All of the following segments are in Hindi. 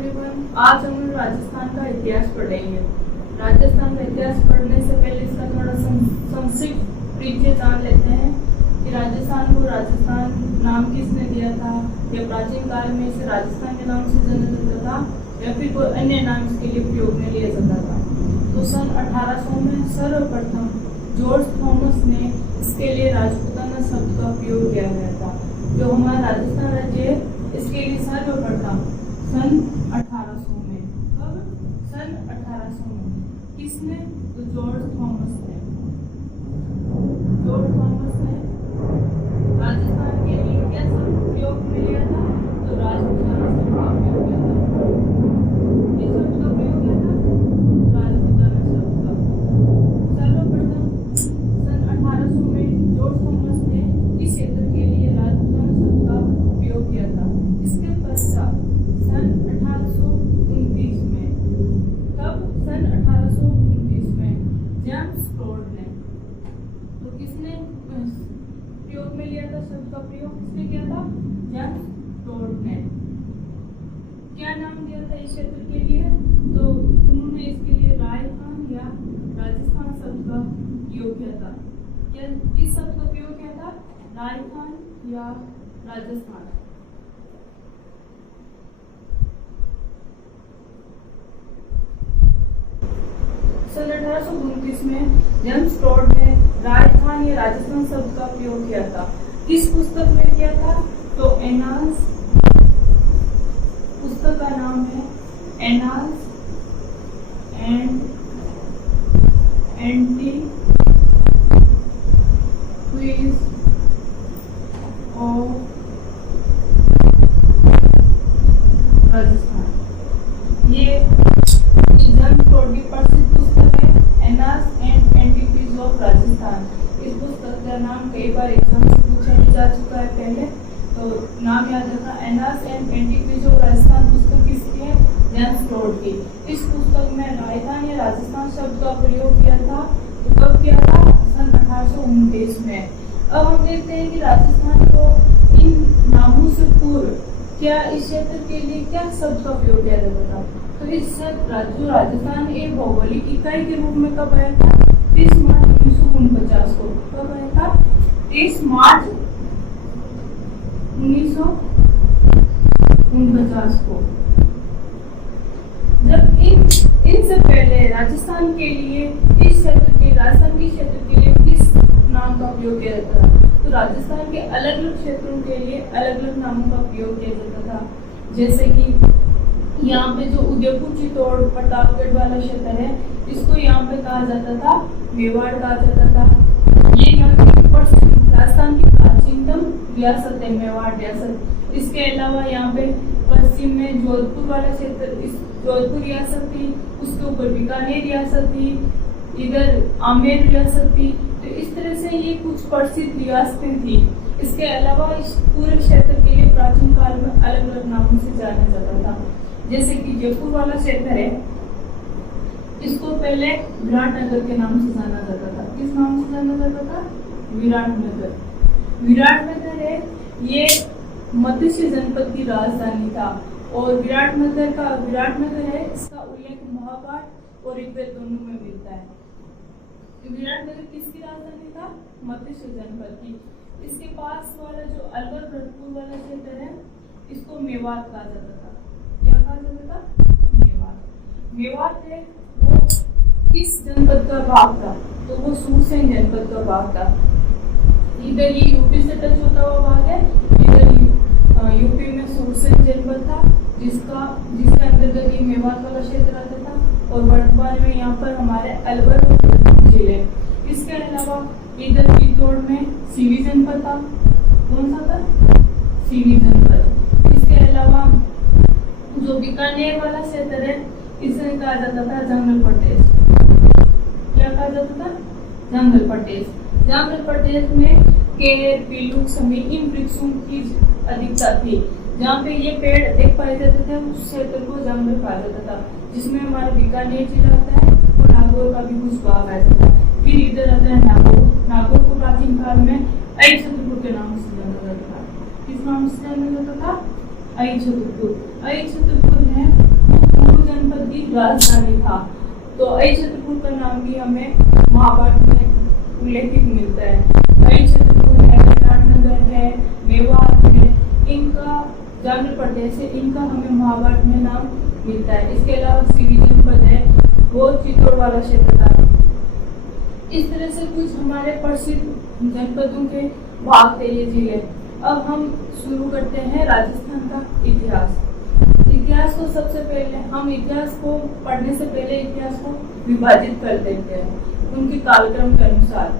एवरीवन, आज हम राजस्थान का इतिहास पढ़ेंगे। राजस्थान का इतिहास पढ़ने से पहले इसका थोड़ा संक्षिप्त परिचय जान लेते हैं कि राजस्थान को राजस्थान नाम किसने दिया था, या प्राचीन काल में इसे राजस्थान के नाम से जाना जाता था या फिर कोई अन्य नाम इसके लिए प्रयोग में लिया जाता था। तो सन 1800 में सर्वप्रथम जॉर्ज थॉमस ने इसके लिए राजपूताना शब्द का प्रयोग किया गया था। जो हमारा राजस्थान राज्य है इसके लिए सर्वप्रथम सन 1800 में, कब? सन 1800 में। किसने? तो जॉर्ज थॉमस ने। जॉर्ज थॉमस ने राजस्थान के लिए क्या शब्द प्रयोग में लिया था? तो राजपूताना शब्द का प्रयोग किया था। किस शब्द का प्रयोग किया था? राजपूताना शब्द का। सर्वप्रथम सन 1800 में जॉर्ज थॉमस ने इस क्षेत्र के लिए राजपूताना शब्द का प्रयोग किया था। इसके पश्चात सन 1829 में, कब? सन 1829 में जेम्स टोड ने, तो किसने प्रयोग में लिया था? शब्द का प्रयोग किसने किया था? जेम्स टोड ने। क्या नाम दिया था इस क्षेत्र के लिए? तो उन्होंने इसके लिए राजस्थान या राजस्थान शब्द का प्रयोग किया था। क्या किस शब्द का प्रयोग किया था? राजस्थान या राजस्थान। सन 1829 में जेम्स टोड ने राजस्थान या राजस्थान शब्द का प्रयोग किया था। किस पुस्तक में किया था? तो एनाल्स, पुस्तक का नाम है annals and antiquities of Rajasthan. ये जेम्स टोड की प्रसिद्ध पुस्तक है annals and antiquities of Rajasthan. इस पुस्तक का नाम कई बार एग्जाम से पूछा जा चुका है पहले, तो नाम याद रखना। Annals and antiquities of Rajasthan पुस्तक किसकी है? जेम्स टोड की। इस पुस्तक में राजस्थान या राजस्थान शब्द का प्रयोग किया था। तो कब किया था? सन 1829 में। अब हम देखते हैं कि राजस्थान को इन नामों से पूर्व क्या इस क्षेत्र के लिए क्या शब्द का प्रयोग किया जाता था? तो इस जो राजस्थान एक भौगोलिक इकाई के रूप में कब आया था? 30 मार्च 1949 को। कब आया था? 30 मार्च 1949 को। जब इनसे पहले राजस्थान के लिए इस क्षेत्र के राजस्थान के क्षेत्र के लिए किस नाम का प्रयोग किया जाता था? तो राजस्थान के अलग अलग क्षेत्रों के लिए अलग अलग नामों का प्रयोग किया जाता था। जैसे कि यहाँ पे जो उदयपुर, चित्तौड़, प्रतापगढ़ वाला क्षेत्र है, इसको यहाँ पे कहा जाता था मेवाड़ कहा जाता था। ये यहाँ की राजस्थान की प्राचीनतम रियासत है, मेवाड़ रियासत। इसके अलावा यहाँ पे पश्चिम में जोधपुर वाला क्षेत्र, इस जोधपुर रियासत थी, उसके ऊपर बीकानेर रियासत थी, इधर आमेर रियासत थी। तो इस तरह से ये कुछ प्रसिद्ध रियासतें थी। इसके अलावा इस पूरे क्षेत्र के लिए प्राचीन काल में अलग अलग नामों से जाना जाता था। जैसे कि जयपुर वाला क्षेत्र है, इसको पहले विराटनगर के नाम से जाना जाता था। किस नाम से जाना जाता था? विराटनगर। विराटनगर है, ये मत्स्य जनपद की राजधानी था। और विराटनगर है, इसका उल्लेख महाभारत और ऋग्वेद दोनों में मिलता है। विराटनगर किसकी राजधानी था? मत्स्य जनपद की। इसके पास वाला जो अलवर भरतपुर वाला क्षेत्र है, इसको मेवात कहा जाता था। क्या कहा जाता था? मेवात। मेवात है वो किस जनपद का भाग था? तो वो सूरसेन जनपद का भाग था। इधर ये यूपी से टच होता हुआ भाग है, इधर यूपी में सूरसेन जनपद था, जिसके अंतर्गत ये मेवात वाला क्षेत्र आता था। और वर्तमान में यहाँ पर हमारे अलवर जिले। इसके अलावा इधर चित्तौड़ में सीवी जनपद था। कौन सा था? सीवी जनपद। इसके अलावा जो बीकानेर वाला क्षेत्र है, इसे कहा जाता था जंगल प्रदेश। क्या कहा जाता था? जंगल प्रदेश। जंगल प्रदेश में केर, पीलू समेत इन वृक्षों की अधिकता थी। जहाँ पे ये पेड़ देख पाए जाते थे, उस क्षेत्र को जंगल कहा जाता था। जिसमें हमारा बीकानेर जिला आता है और नागौर का भी कुछ भाग आ जाता है। फिर इधर आता है नागौर। नागौर को प्राचीन काल में अहिच्छत्रपुर के नाम से जाना जाता था। किस नाम से जाना जाता था? अहिच्छत्रपुर। अहिच्छत्रपुर है राजधानी था। तो अहिच्छत्रपुर का नाम भी हमें महाभारत में उल्लेखित मिलता है। अहिच्छत्रपुर है, विराटनगर है, मेवात है, इनका जामनगर प्रदेश है, इनका हमें महाभारत में नाम मिलता है। इसके अलावा सीरी जनपद है, वो चित्तौड़ वाला क्षेत्र था। इस तरह से कुछ हमारे प्रसिद्ध जनपदों के भाग थे ये जिले। अब हम शुरू करते हैं राजस्थान का इतिहास। इतिहास को सबसे पहले हम इतिहास को पढ़ने से पहले इतिहास को विभाजित कर देते हैं उनके कालक्रम के अनुसार।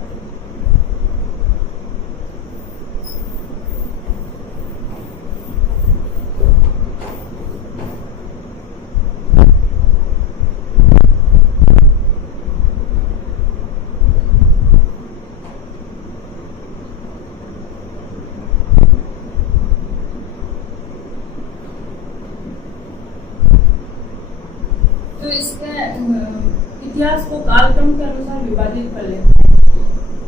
तो इसके इतिहास को कालक्रम के अनुसार विभाजित कर लेते हैं।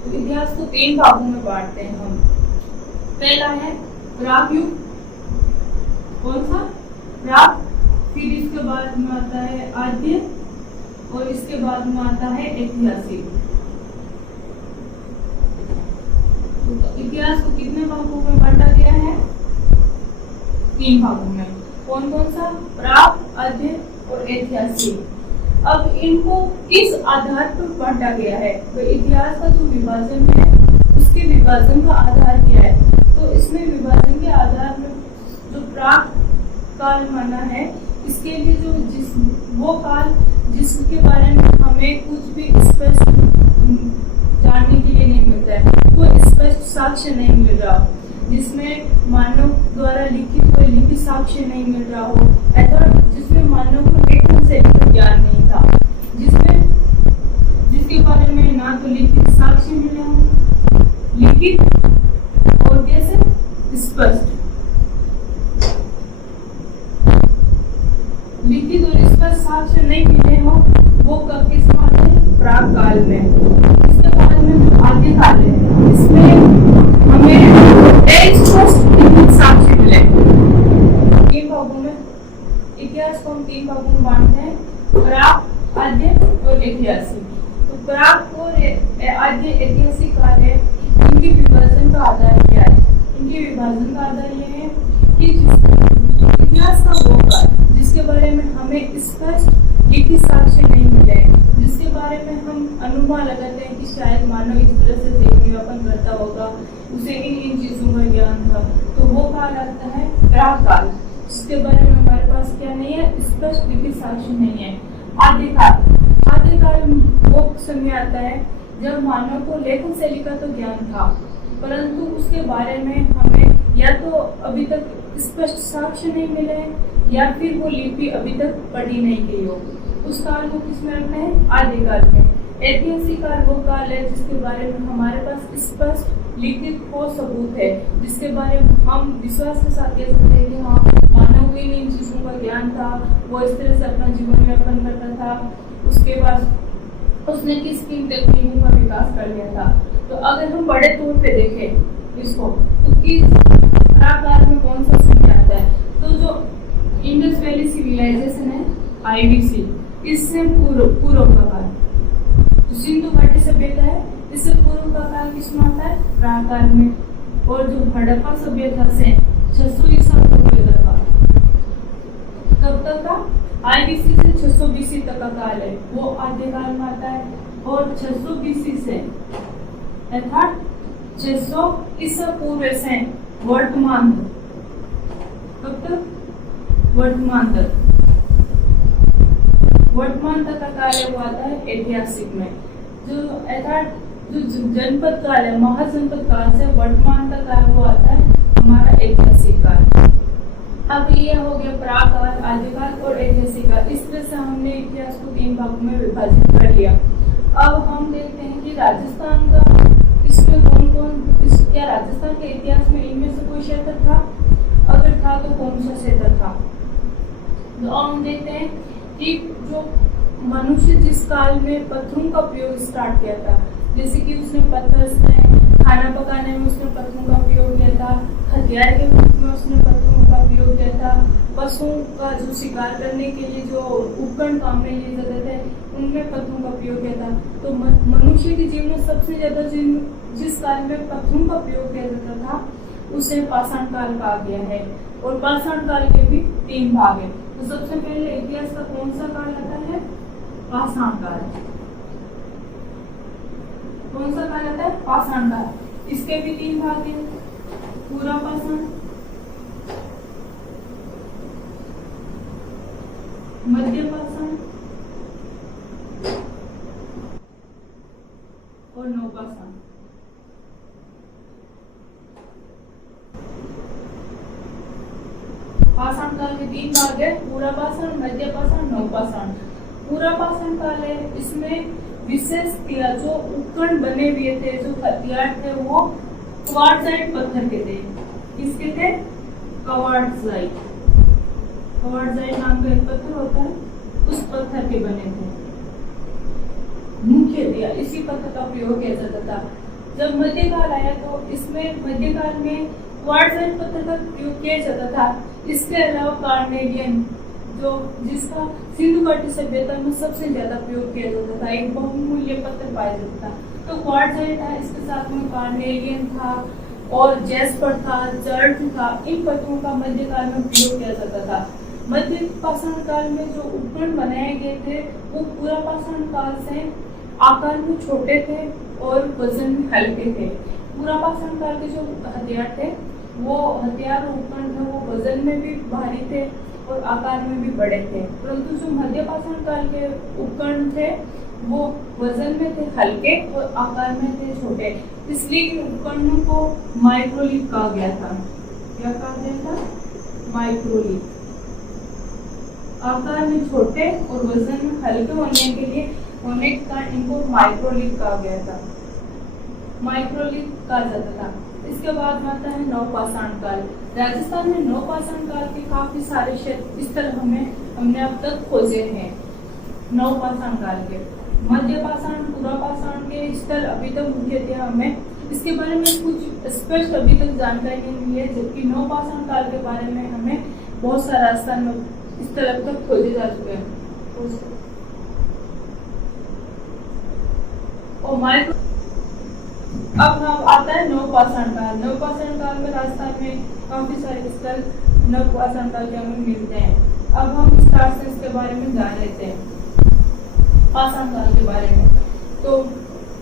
तो इतिहास को 3 भागों में बांटते हैं हम। पहला है प्राक युग, कौन सा प्राक, फिर इसके बाद में आता है आद्य और इसके बाद में आता है ऐतिहासिक। तो इतिहास को कितने भागों में बांटा गया है? 3 भागों में। कौन कौन सा? प्राक, आद्य और ऐतिहासिक। अब इनको किस आधार पर बांटा गया है? तो इतिहास का जो विभाजन है उसके विभाजन का आधार क्या है? तो इसमें विभाजन के आधार में जो प्राक काल माना है, इसके लिए जो वो काल जिसके बारे में हमें कुछ भी स्पष्ट जानने के लिए नहीं मिलता है, कोई स्पष्ट साक्ष्य नहीं मिल रहा, जिसमें मानव द्वारा लिखित कोई लिखित साक्ष्य नहीं मिल रहा हो, ऐसा जिसमें मानव को लेखन से ज्ञान नहीं था, जिसके बारे में ना तो लिखित साक्ष्य मिला हो, लिखित और कैसे स्पष्ट, लिखित और स्पष्ट साक्ष्य नहीं मिले हो, वो कब किस बात है? प्राक काल में। इसके बाद में जो आद्य काल है, इसमें हमें एक स्पष्ट लिखित साक्ष्य मिले। 3 भागों में इतिहास को हम 3 भागों में बांटते हैं, प्राक, आद्य और ऐतिहासिक। तो प्राक और आद्य ऐतिहासिक काल है, इनके विभाजन का आधार क्या है? इनके विभाजन का आधार यह है कि इतिहास का वो काल जिसके बारे में हमें स्पष्ट लिखित साक्ष्य नहीं मिले, जिसके बारे में हम अनुमान लगाते हैं कि शायद मानव इस तरह से जीवन यापन करता होगा, उसे इन चीजों का ज्ञान था, तो वो काल आता है प्राक काल, जिसके बारे में हमारे पास क्या नहीं है? स्पष्ट लिखित साक्ष्य नहीं है। आद्य काल वो समय आता है जब मानव को लेखन से लिखा तो ज्ञान था, परंतु उसके बारे में हमें या तो अभी तक स्पष्ट साक्ष्य नहीं मिले या फिर वो लिपि अभी तक पढ़ी नहीं गई हो। उस काल को किसमें रखना है? आद्य काल में। ऐतिहासिक काल वो काल है जिसके बारे में हमारे पास स्पष्ट लिखित को सबूत है, जिसके बारे में हम विश्वास के साथ कह सकते हैं कि हाँ, मानव को इन चीजों का ज्ञान था, वो इस तरह से अपना जीवन यापन करता था, उसके बाद उसने किस किन तकनीकों का विकास कर लिया था। तो अगर हम बड़े तौर पे देखें इसको, तो किस प्राक काल में कौन सा समय आता है? तो जो इंडस वैली सिविलाइजेशन है, IVC, इससे पूर्व का काल, तो सिंधु घाटी सभ्यता है, इससे पूर्व का काल किसमें आता है? प्राक काल में। और जो हड़प्पा सभ्यता से 600 ईसा पूर्व तक का, कब तक का? IVC से 600 BC तक का काल है, वो आद्य काल में आता है। और 600 BC से अर्थात 600 ईसा पूर्व से वर्तमान तक, कब तक? वर्तमान तक का काल है, वो आता है ऐतिहासिक में। जो अर्थात जो जनपद काल है, महाजनपद काल से वर्तमान तक काल, वो आता है हमारा ऐतिहासिक काल। अब ये हो गया प्राक काल, आद्य काल और ऐतिहासिक काल। इस तरह से हमने इतिहास को 3 भागों में विभाजित कर लिया। अब हम देखते हैं कि राजस्थान का इसमें क्या राजस्थान के इतिहास में इनमें से कोई क्षेत्र था? अगर था तो कौन सा क्षेत्र था? तो हम देखते हैं कि जो मनुष्य जिस काल में पत्थरों का प्रयोग स्टार्ट किया था, जैसे कि उसने पत्थर से खाना पकाने में उसने पत्थरों का प्रयोग किया था, हथियार के रूप में उसने पत्थरों का प्रयोग किया था, पशुओं का जो शिकार करने के लिए जो उपकरण काम में लिए जाते थे उनमें पत्थरों का प्रयोग किया था। तो मनुष्य के जीवन में सबसे ज्यादा जिस काल में पत्थरों का प्रयोग किया जाता था उसे पाषाण काल कहा गया है। और पाषाण काल के भी 3 भाग है। तो सबसे पहले इतिहास का कौन सा काल आता है? पाषाण काल। कौन सा काल आता है? पाषाण काल। इसके भी 3 भाग हैं, पूरा पाषाण, मध्य पाषाण और नवपाषाण। पाषाण काल के 3 भाग है, पूरा पाषाण, मध्य पाषाण, नवपाषाण। पूरा पाषाण काल है, इसमें विशेष जो उपकरण बने हुए थे, जो हथियार थे वो क्वार्टजाइट पत्थर के थे। किसके थे? क्वार्टजाइट। क्वार्टजाइट नाम का एक पत्थर होता है, उस पत्थर के बने थे। मुख्यतः इसी पत्थर का प्रयोग किया जाता था। जब मध्यकाल आया तो इसमें मध्यकाल में क्वार्टजाइट पत्थर का प्रयोग किया जाता था। इसके अलावा कार्नेलियन, जो जिसका सिंधु घाटी सभ्यता में सबसे ज्यादा प्रयोग किया जाता था, एक बहुमूल्य पत्थर पाया जाता था। तो क्वार्टजाइट था, इसके साथ में कार्नेलियन था और जैस्पर था, जर्ड था। इन पत्थरों का मध्यकाल में प्रयोग किया जाता था। मध्य पाषाण काल में जो उपकरण बनाए गए थे वो पूरा पाषाण काल से आकार में छोटे थे और वजन में हल्के थे। पूरा पाषाण काल के जो हथियार थे वो हथियार उपकरण थे वो वजन में भी भारी थे और आकार में भी बड़े थे। परंतु जो मध्य पाषाण काल के उपकरण थे वो वजन में थे हल्के और आकार में थे छोटे। इसलिए इन उपकरणों को माइक्रोलिथ कहा गया था। क्या कहा गया था? माइक्रोलिथ। आकार में छोटे और वजन में हल्के होने के लिए होने के कारण इनको माइक्रोलिथ कहा गया था, माइक्रोलिथ कहा जाता था। इसके बाद आता है नवपाषाण काल। राजस्थान में नवपाषाण काल के काफी सारे स्थल हमने अब तक खोजे हैं। नवपाषाण काल के मध्य पाषाण, पूरा पाषाण के स्थल अभी तक मुख्यतः हमें इसके बारे में कुछ स्पष्ट अभी तक जानकारी नहीं मिली है, जबकि नवपाषाण काल के बारे में हमें बहुत सारा स्थल अब तक खोजे जा चुके हैं। और माइक्रो अब आता है नवपाषाण काल। नवपाषाण काल में राजस्थान में काफी सारे स्थल नवपाषाण काल के हमें मिलते हैं। अब हम विस्तार से इसके बारे में जान लेते हैं, पाषाण काल के बारे में। तो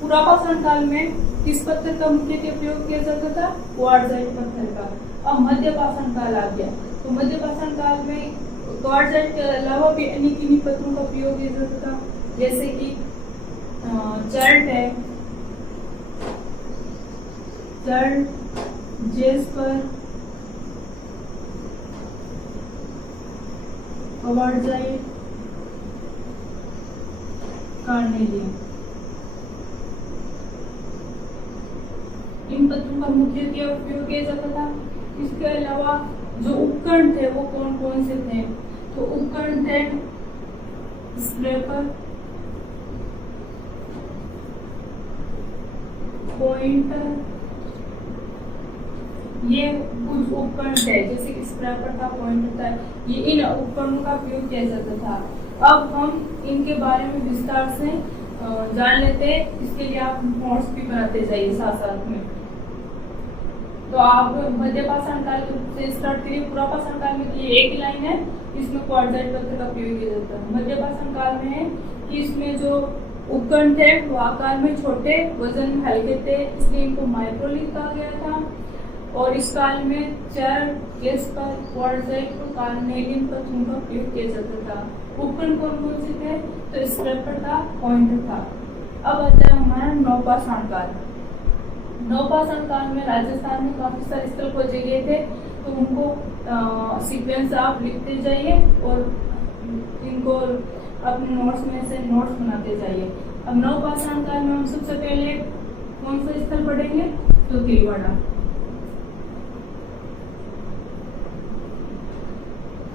पूरा पाषाण काल में किस पत्थर का मुख्यतः प्रयोग किया जाता था? क्वार्टजाइट पत्थर का। अब मध्य पाषाण काल आ गया, तो मध्य पाषाण काल में क्वार्टजाइट के अलावा भी अन्य किन्हीं पत्थरों का प्रयोग किया जाता था, जैसे कि जर्ड है, जर्ड, जेस्पर, क्वार्टजाइट, कार्नेलियन। इन पत्थरों का मुख्यतः उपयोग किया जाता था। इसके अलावा जो उपकरण थे वो कौन कौन से थे? तो उपकरण थे स्क्रैपर, पॉइंटर, ये कुछ उपकरण थे, जैसे कि स्क्रैपर था, पॉइंटर था, ये इन उपकरणों का प्रयोग किया जाता था। अब हम इनके बारे में विस्तार से जान लेते हैं। इसके लिए आप नोट्स भी बनाते जाइए साथ साथ में। तो आप मध्य पाषाण काल से स्टार्ट करिए। पूरा पाषाण काल में ये एक लाइन है, इसमें क्वार्टजाइट पत्थर का प्रयोग किया जाता है। मध्य पाषाण काल में है कि इसमें जो उपकरण थे वो आकार में छोटे, वजन में हल्के थे, इसलिए इनको माइक्रोलिथ कहा गया था। और इस काल में जर्ड, जेस्पर, क्वार्टजाइट और कार्नेलियन पत्थरों का प्रयोग किया जाता था। उपकरण कौन कौन से थे? तो स्क्रैपर था, पॉइंटर था। अब आता है हमारा नवपाषाण काल। नवपाषाण काल में राजस्थान में काफी सारे स्थल खोजे गए थे, तो उनको सीक्वेंस आप लिखते जाइए और इनको अपने नोट्स में से नोट्स बनाते जाइए। अब नवपाषाण काल में हम सबसे पहले कौन सा स्थल पढ़ेंगे? तो तिलवाड़ा।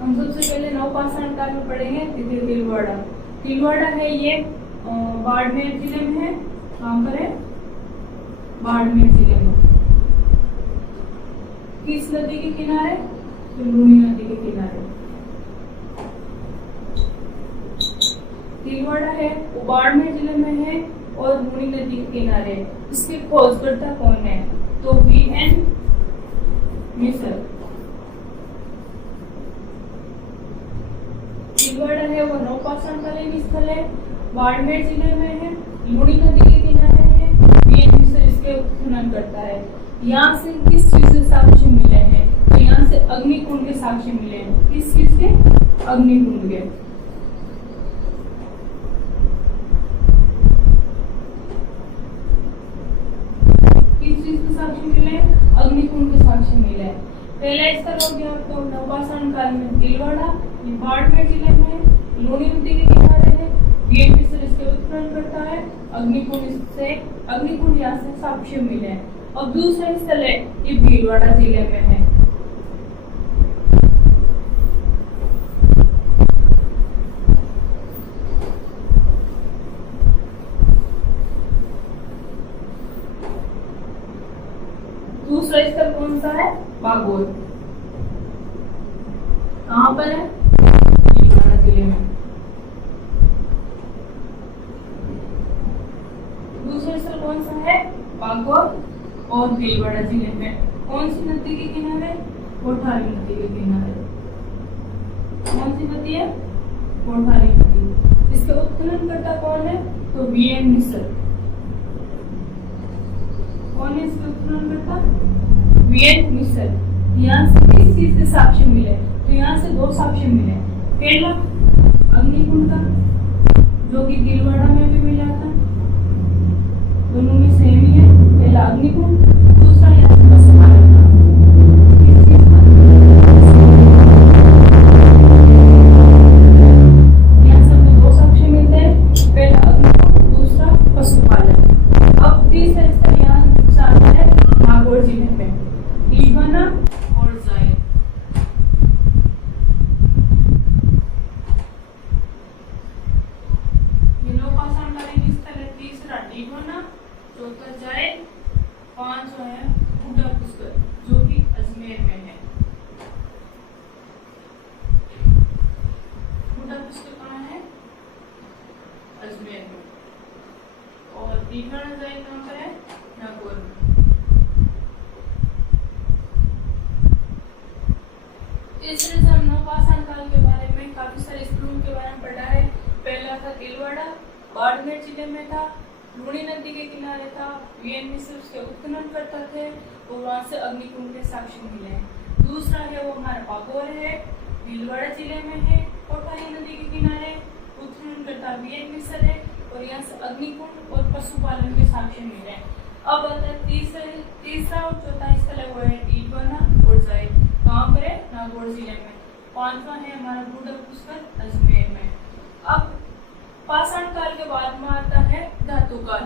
हम सबसे पहले नवपाषाण काल में पढ़ेंगे तिलवाड़ा। तिलवाड़ा है ये बाड़मेर जिले में है। कहाँ पर है? बाड़मेर जिले में। किस नदी के किनारे? तो लूनी नदी के किनारे। तिलवाड़ा है वो बाड़मेर जिले में है और लूनी नदी के किनारे। इसके खोजकर्ता कौन है? तो वीएन मिसल। तिलवाड़ा है वो नौपाषाणकालीन स्थल है, बाड़मेर जिले में है, लूनी नदी के किनारे है। वीएन मिसल इसके उत्खनन करता है। यहाँ से किस चीज के साक्ष्य मिले हैं? तो यहाँ से अग्निकुंड के साक्ष्य मिले हैं। किस चीज के? अग्निकुंड के। किस चीज के साक्ष्य मिले? अग्निकुंड के साक्ष्य मिले। पहला स्थल हो गया आपका नौपाषाण काल में तिलवाड़ा, बाड़मेर जिले में, लूनी नदी के किनारे है। वीएन मिसल इसके उत्खनन करता है। अग्निकुंड यहाँ से साक्ष्य मिले हैं। और दूसरा स्थल है ये भीलवाड़ा जिले में है। दूसरा स्थल कौन सा है? बागोर। कहाँ पर है? भीलवाड़ा जिले में। दूसरा स्थल कौन सा है? बागोर और भीलवाड़ा जिले में। कौन सी नदी के किनारे? कोठारी नदी के किनारे। कौन सी नदी है? कोठारी नदी। इसके उत्खननकर्ता कौन है? तो वीएन मिसल। कौन है इसके उत्खननकर्ता? वीएन मिसल। यहाँ से किस चीज के साक्ष्य मिले? तो यहाँ से दो साक्ष्य मिले। पहला अग्निकुंड का, जो कि भीलवाड़ा में भी मिला था, दोनों में सेम ही है। पहला अग्निकुंड, दूसरा यहाँ से पशुपालन का। किस चीज का? यहाँ से हमें दो साक्ष्य मिलते हैं। पहला अग्निकुंड, दूसरा पशुपालन। अब तीसरा स्थल यहाँ से आता है नागौर जिले में, लीबाना और जायद। ये नौपाषाणकालीन स्थल है। तीसरा लीबाना, चौथा जायद, पांचवा है बूढ़ा पुष्कर जो कि अजमेर में है। बूढ़ा पुष्कर कहाँ है? अजमेर में। और लीबाना जायद कहाँ पर है? नागौर में। तीसरे से हम नौपाषाण काल के बारे में काफी सारे स्थलों के बारे में पढ़ा है। पहला था तिलवाड़ा, बाड़मेर जिले में था, लूनी नदी के किनारे था। वीएन मिसल उसके उत्खनन करता थे और वहां से अग्निकुंड के साक्ष्य मिले हैं। दूसरा है वो हमारा बागोर है, भीलवाड़ा जिले में है, कोठारी नदी के किनारे। उत्खनन करता वीएन मिसल है और यहाँ से अग्निकुंड और पशुपालन के साक्ष्य मिले हैं। अब आता है तीसरा और चौथा स्थल है वो है लीबाना और जायद। कहाँ पर है? नागौर जिले में। पांचवा है हमारा बूढ़ा पुष्कर अजमेर में। अब पाषाण काल के बाद में आता है धातु काल।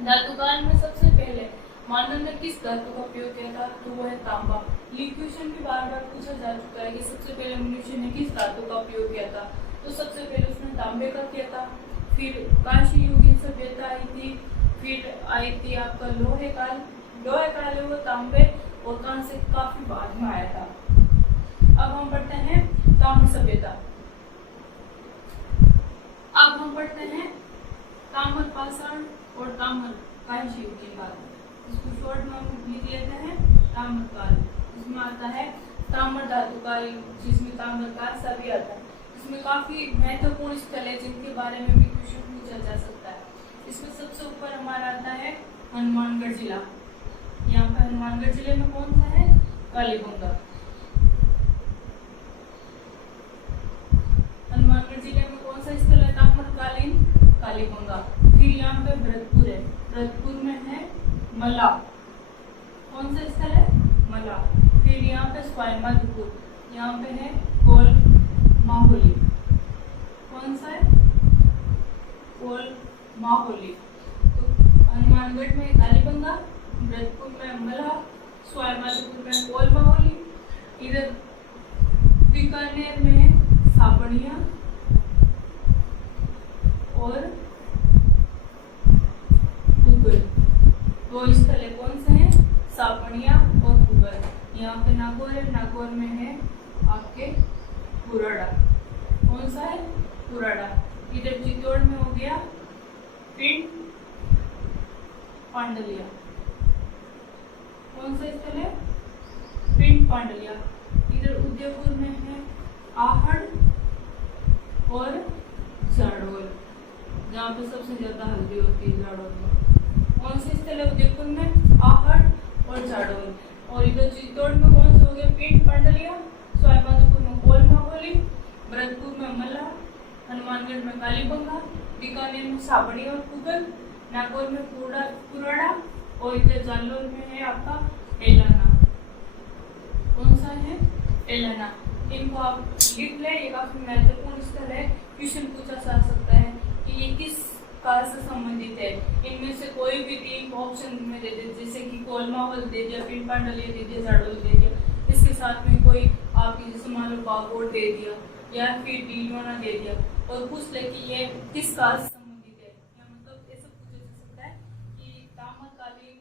धातु काल में सबसे पहले मानव ने किस धातु का उपयोग किया था? तो वो है तांबा। ये क्वेश्चन भी बार बार पूछा जा चुका है कि सबसे पहले मनुष्य ने किस धातु का उपयोग किया था? तो सबसे पहले उसने तांबे का किया था। फिर कांस्य युगीन सभ्यता आई थी, फिर आई थी आपका लोहे काल। लोहे काल है वो तांबे और कांस्य काफी बाद में आया था। अब हम पढ़ते हैं ताम्र सभ्यता। अब हम पढ़ते हैं ताम्र पाषाण और ताम्र कांस्य युग की बात। इसको शॉर्ट में हम लिख लेते हैं ताम्र काल। इसमें आता है ताम्र धातु काल, जिसमें ताम्र काल सभी आता है। इसमें काफी महत्वपूर्ण स्थल है जिनके बारे में भी क्वेश्चन पूछा जा सकता है। इसमें सबसे ऊपर हमारा आता है हनुमानगढ़ जिला। यहाँ पर हनुमानगढ़ जिले में कौन सा है? कालीबंगा। हनुमानगढ़ जिले में कौन सा स्थल है? ताम्रकालीन कालीबंगा। फिर यहाँ पे भरतपुर है, भरतपुर में है मला। कौन सा स्थल है? मला। फिर यहाँ पे स्वायमाधुपुर, यहाँ पे है कोल माहुली। कौन सा है? कोल माहुली। तो हनुमानगढ़ में कालीबंगा, भरतपुर में मला, स्वायमाधुपुर में कोल माहुली। इधर बीकानेर में है सापड़िया और कुबर। दो स्थल कौन से हैं? सापड़िया और कुबर। कुराड़ा। इधर चित्तौड़ में हो गया पिंड पांडलिया। कौन सा स्थल है? पिंड पांडलिया। इधर उदयपुर में है आहड़ और जाडोल, जहाँ पे सबसे ज्यादा हल्दी होती है जाडोल में। कौन से स्थल है उदयपुर में? आहड़ और जाडोल। और इधर चित्तौड़ में कौन सा हो गया? पिंड पांडलिया। सवाईमाधोपुर में कोलमावली, भरतपुर में मल्ला, हनुमानगढ़ में कालीबंगा, बीकानेर में साबड़ी और पुगल, नागौर में कुराड़ा और इधर जालौर में है आपका एलाना। कौन सा है? एलाना। इनको आप लिख ले, ये काफी महत्वपूर्ण स्थल है। क्वेश्चन पूछा जा सकता है कि ये किस काल से संबंधित है। इनमें से कोई भी तीन ऑप्शन में दे दे, जैसे कि कोलमावल दे दिया, पिंड पांडलिया दे दिया, जाडोल दे दिया। इसके साथ में कोई आपकी जैसे मान लो बागोट दे दिया या फिर डीलोना दे दिया और पूछ ले कि ये किस काल से संबंधित है। या मतलब ऐसा पूछा जा सकता है कि ताम्रकालीन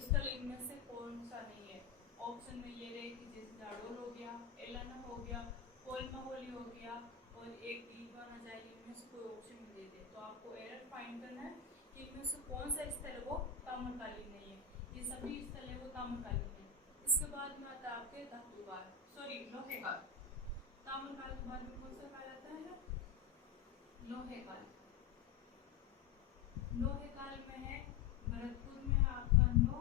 स्थल इनमें से कौन सा नहीं है। ऑप्शन में ये रहे कि जैसे जाडोल हो गया, एलाना हो गया, कोलमावली हो गया और एक डीलोना जाएगी, इनमें से कोई ऑप्शन में दे दे। तो आपको एरर फाइंड करना है कि इनमें से कौन सा स्थल है वो ताम्रकालीन नहीं है। ये सभी स्थल है वो ताम्रकालीन है। इसके बाद में आता है आपके धातुकाल, सॉरी लोहेकाल। ताम्रकाल के बाद में कौन सा काल आता है? लोहेकाल। लोहेकाल में है भरतपुर में आपका नौ,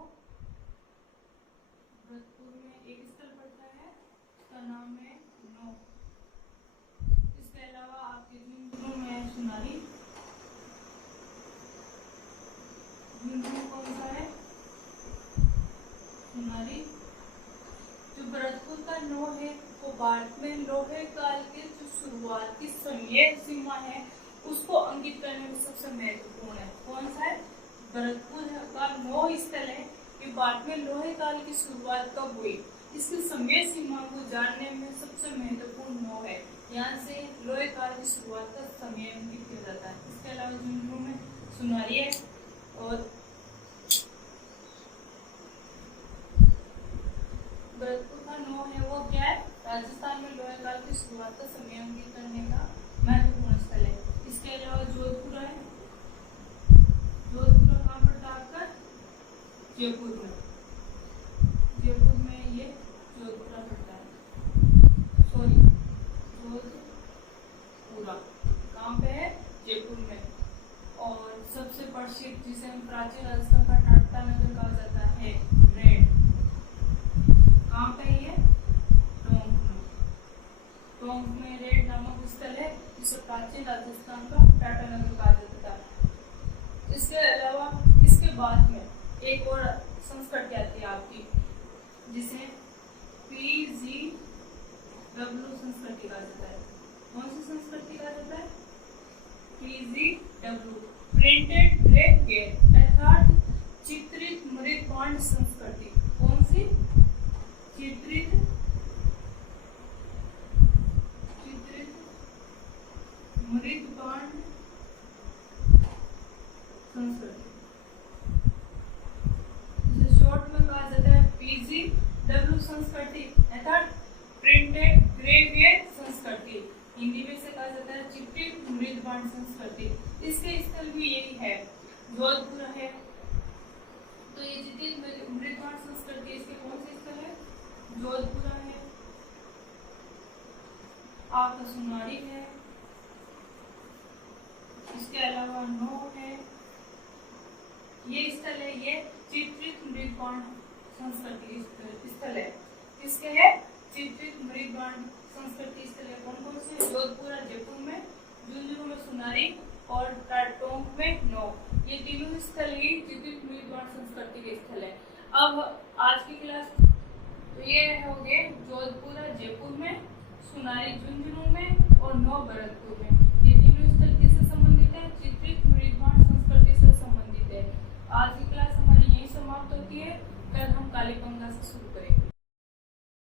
भरतपुर में एक स्थल पड़ता है, उसका नाम है नौ। इसके अलावा आपके झुंझुनू में है सुनारी। झुंझुनू कौन सा है? सुनारी। जो भरतपुर का नौ है वो भारत में लोहे काल के जो शुरुआती समय सीमा है उसको अंकित करने में सबसे महत्वपूर्ण है। कौन सा है? भरतपुर का नौ स्थल है कि भारत में लोहे काल की शुरुआत कब हुई, इसकी समय सीमा को जानने में सबसे महत्वपूर्ण नौ है। यहाँ से लोहे काल की शुरुआत का समय अंकित किया जाता है। इसके अलावा झुंझुनू में सुनारी है और भरतपुर का नौ है वो क्या है? राजस्थान में लोहे काल की शुरुआत का समय अंकित करने का महत्वपूर्ण स्थल है। इसके अलावा जोधपुर है। जोधपुर कहाँ पड़ता है आपका? जयपुर में। जयपुर में ये जोधपुर पड़ता है, सॉरी जोधपुरा कहाँ पे है? जयपुर में। और सबसे प्रसिद्ध जिसे हम प्राचीन राजस्थान का टाटा नगर कहा जाता है, रेड, कहाँ पे है? टोंक में। टोंक में रेड नामक स्थल है जिसे प्राचीन राजस्थान का टाटा नगर कहा जाता है। इसके अलावा इसके बाद में एक और संस्कृति आती है आपकी जिसे PGW संस्कृति कहा जाता है। कौन सी संस्कृति कहा जाता है? PGW, प्रिंटेड ग्रेव वेयर अर्थात चित्रित मृदबांड संस्कृति। कौन सी? चित्रित मृदबांड संस्कृति, जिसे शॉर्ट में कहा जाता है PGW संस्कृति अर्थात प्रिंटेड ग्रेवियर संस्कृति। हिंदी में से कहा जाता है चित्रित मृदबांड संस्कृति। इसके स्थल भी यही है, जोधपुर है। तो ये चित्रित मृदबांड संस्कृति इसके कौन से स्थल है? जोधपुर है, आपका सुनारी है, इसके अलावा नौ है। ये स्थल है, ये चित्रित मृदबांड संस्कृति स्थल है। किसके है? चित्रित मृदबांड संस्कृति स्थल है। कौन कौन से? जोधपुर, जयपुर में, झुंझुनू में सुनारी और टोंक में नौ। ये तीनों स्थल ही चित्रित मृदबांड संस्कृति के स्थल है। अब आज की क्लास तो ये हो गए जोधपुर, जयपुर में, सुनारी झुंझुनू में और नौ भरतपुर।